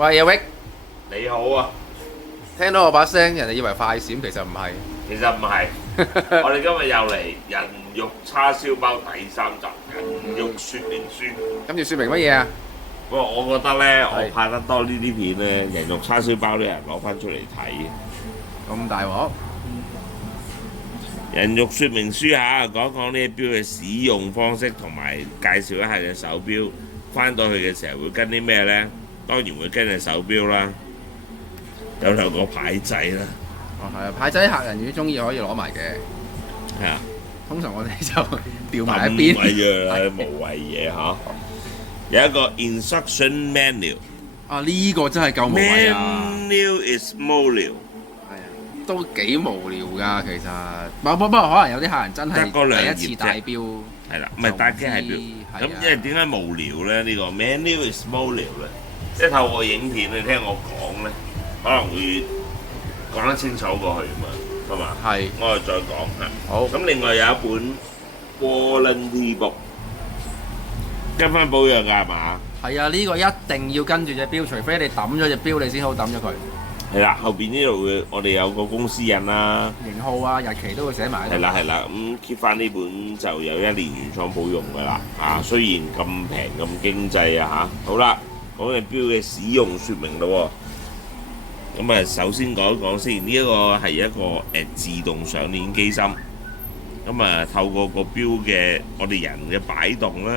喂，阿 Vic，你好啊，聽到我把聲，人哋以為快閃，其實唔係。其實唔係，我哋今日又嚟人肉叉燒包第3集，人肉說明書。跟住説明乜嘢啊？不過我覺得咧，係我拍得多呢啲片咧，人肉叉燒包啲人攞翻出嚟睇。咁大鑊？人肉說明書嚇，講講呢隻錶嘅使用方式，同埋介紹一下隻手錶。翻到去嘅時候會跟啲咩咧？當然會跟隻手錶啦，有兩個牌仔啦。哦，係啊，牌仔客人如果中意可以攞埋嘅。係啊，通常我哋就掉埋一邊。咁鬼樣啦，無謂嘢嚇。有一個 instruction manual。啊，呢個真係夠無謂啊！ Manual is mole。係啊，都幾無聊㗎，其實。不過可能有啲客人真得嗰兩係頁第一次戴錶。係啦，唔係戴機械錶。咁因為點解無聊咧？呢個 manual is mole 咧，即係透過影片你聽我講咧，可能會講得清楚過去嘛，係嘛？係。我哋再講嚇。好。咁另外有一本 warranty book，跟翻保養㗎係嘛？係啊，呢個一定要跟住隻錶，除非你抌咗隻錶，你先好抌咗佢。係啦，後邊呢度會我哋有個公司印啦，型號啊、日期都會寫埋喺度。係啦係啦，咁 keep 翻呢本就有1年原廠保用㗎啦。雖然咁平咁經濟啊好啦，講隻錶嘅使用説明咯喎。咁首先講一講先，呢一個係一個自動上鏈機芯。透過個錶嘅我哋人嘅擺動啦。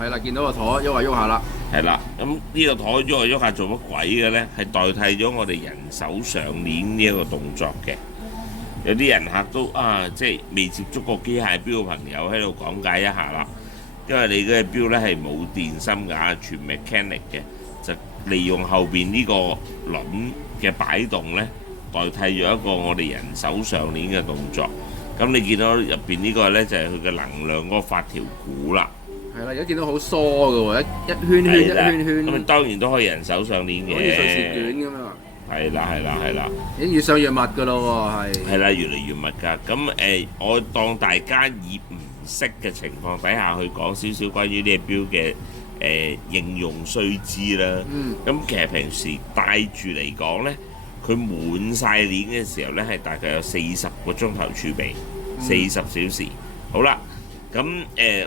係啦，見到個陀喐下喐下啦。係啦，咁呢個陀喐下喐下做乜鬼嘅咧？係代替咗我哋人手上鏈呢一個動作嘅。有啲人客都即係未接觸過機械錶嘅朋友喺度講解一下啦。因為你嗰隻錶咧係冇電芯㗎，全 mechanic 嘅，就利用後邊呢個輪嘅擺動咧，代替咗一個我哋人手上鏈嘅動作。咁你見到入邊呢個咧就係佢嘅能量嗰個發條鼓啦。係啦，而家見到好疏嘅喎，一圈圈一圈圈。咁當然都可以人手上鏈嘅。好似瑞士卷咁樣。係啦。已經越上越密㗎咯喎，係。係啦，越嚟越密㗎。咁我當大家以唔識嘅情況底下去講少少關於呢隻錶嘅應用須知啦。咁其實平時戴住嚟講咧，佢滿晒鏈嘅時候咧，係大概有40個鐘頭儲備，40小時。好啦。咁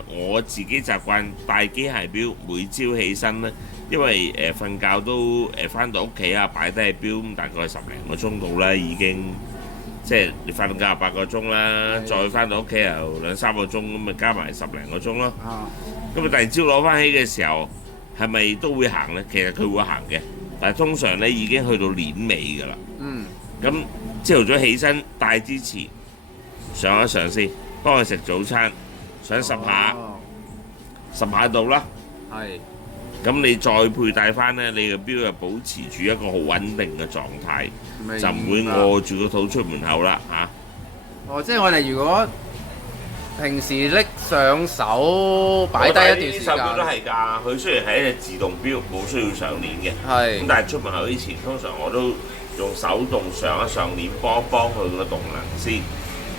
我自己習慣戴機械錶，每朝起身咧，因為瞓覺都翻到屋企啊，擺低隻錶，大概10零個鐘度啦，已經即係你瞓覺8個鐘啦，再翻到屋企又2、3個鐘，咁咪加埋10零個鐘咯。咁第二朝攞翻起嘅時候，係咪都會行咧？其實佢會行嘅，但係通常咧已經去到鏈尾㗎啦。咁朝頭早起身戴之前上一上先，幫佢食早餐。上10下，10下到啦。係。咁你再佩戴翻咧，你個錶就保持住一個好穩定嘅狀態，就唔會餓住個肚出門口啦嚇。即係我哋如果平時拎上手擺低一段時間。手錶都係㗎，佢雖然係一隻自動錶，冇需要上鏈嘅。係。咁但係出門口之前，通常我都用手動上一上鏈，幫一幫佢個動能先。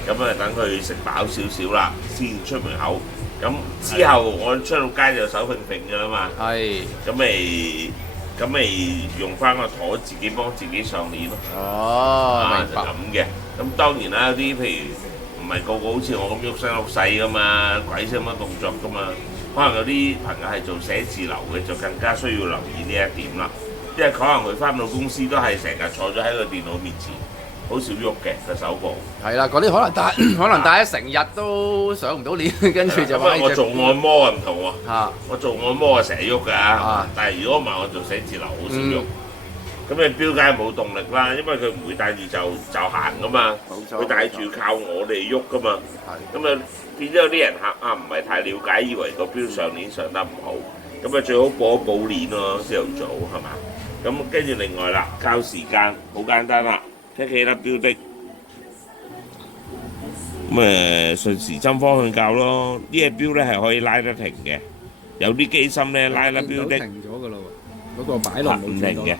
咁等佢食飽少少啦，先出門口。咁之後我出到街就手揈揈㗎啦嘛。係。咁咪用翻個陀自己幫自己上鏈咯。明白。就咁嘅。咁當然啦，有啲譬如唔係個個好似我咁喐身喐勢㗎嘛，鬼死咁多動作㗎嘛。可能有啲朋友係做寫字樓嘅，就更加需要留意呢一點啦。因為可能佢翻到公司都係成日坐咗喺個電腦面前。好少喐嘅個手部，係啦，嗰啲可能戴咗成日都上唔到鏈，跟住就我做按摩唔同喎，我做按摩啊成日喐㗎，但係如果唔係我做寫字樓好少喐，咁你錶梗係冇動力啦，因為佢唔會戴住就行㗎嘛，佢戴住靠我哋喐㗎嘛，咁變咗有啲人客唔係太了解，以為個錶上鏈上得唔好，咁最好補一補鏈咯，朝頭早係嘛，咁跟住另外啦，校時間好簡單啦。睇幾粒錶的，咁順時針方向校咯。呢隻錶咧係可以拉得停嘅，有啲機芯咧拉粒錶的停咗㗎啦喎，嗰個擺落唔停嘅。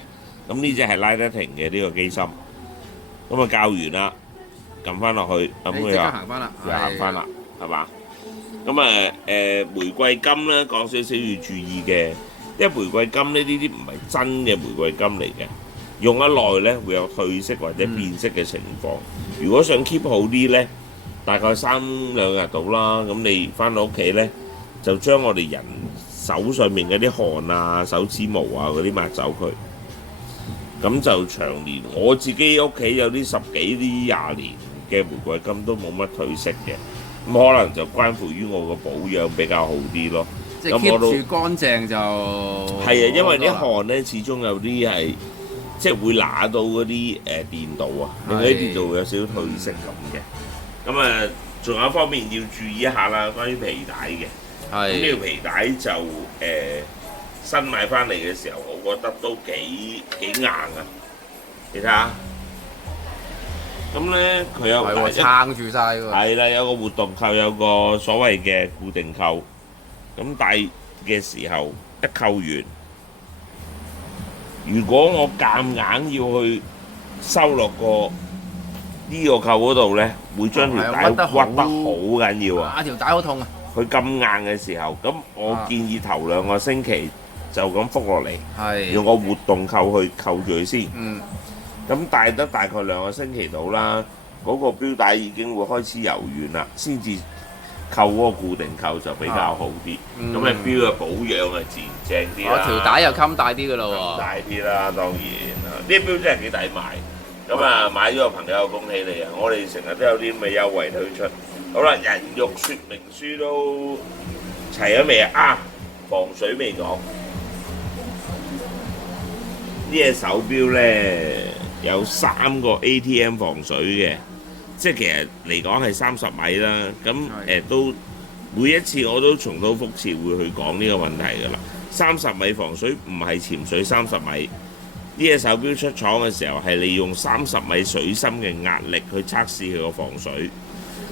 咁呢隻係拉得停嘅呢個機芯。咁校完啦，撳翻落去，咁佢又行翻啦，係嘛？咁玫瑰金咧講少少要注意嘅。因為玫瑰金呢啲唔係真嘅玫瑰金嚟嘅，用得耐呢會有褪色或者變色嘅情況。如果想 keep 好啲呢，大概3-2日到啦。咁你翻到屋企呢，就將我哋人手上面嗰啲汗啊、手指毛啊嗰啲抹走佢。咁就長年，我自己屋企有啲10幾、20年嘅玫瑰金都冇乜褪色嘅。咁可能就關乎於我個保養比較好啲咯。即係 keep 住乾淨就係啊，因為啲汗咧始終有啲係即係會揦到嗰啲電度啊，令到啲電度會有少少褪色咁嘅。咁啊，仲有一方面要注意一下啦，關於皮帶嘅。咁呢條皮帶就新買翻嚟嘅時候，我覺得都幾硬啊！你睇下。咁咧佢有撐住晒喎。係啦，有個活動扣，有個所謂嘅固定扣。咁戴嘅時候一扣完，如果我夾硬要去收落個呢個扣嗰度咧，會將條帶屈得好緊要啊！條帶好痛啊！佢咁硬嘅時候，咁我建議頭2個星期就咁覆落嚟，用個活動扣去扣住佢先。咁戴得大概2個星期到啦，嗰個錶帶已經會開始柔軟啦，先至扣嗰個固定扣就比較好啲。咁你錶嘅保養啊自然正啲啦。條帶又襟大啲噶咯喎。大啲啦，當然呢啲錶真係幾抵買。咁啊買咗個朋友恭喜你啊！我哋成日都有啲咁嘅優惠推出。好啦，人肉說明書都齊咗未啊？防水未講。呢隻手錶咧有3個 ATM 防水嘅，即係其實嚟講係30米啦。咁都每一次我都重蹈覆轍會去講呢個問題㗎啦。30米防水唔係潛水30米，呢隻手錶出廠嘅時候係利用30米水深嘅壓力去測試佢個防水。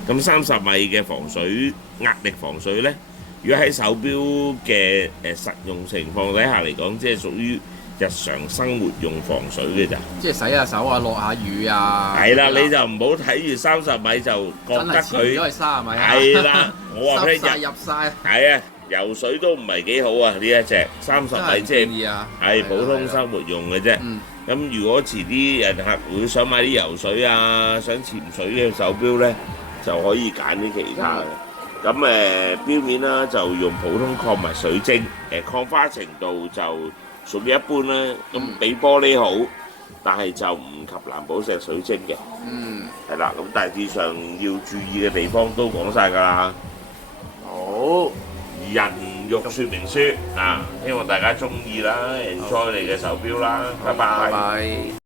咁30米嘅防水壓力防水呢，如果喺手錶嘅實用情況底下嚟講，即係屬於日常生活用防水嘅咋，即係洗下手啊，落下雨啊。係啦，你就唔好睇住30米就覺得佢真係30米啊。係啦，我話俾你入晒。係啊，游水都唔係幾好啊！呢一隻30米即係普通生活用嘅啫。咁如果遲啲人客會想買啲游水啊、想潛水嘅手錶呢，就可以揀啲其他嘅。咁錶面啦就用普通礦物水晶，礦花程度就屬於一般啦，咁比玻璃好，但係就唔及藍寶石水晶嘅。係啦，咁大致上要注意嘅地方都講晒㗎啦。好，人肉說明書啊，希望大家中意啦，enjoy你嘅手錶啦，拜拜。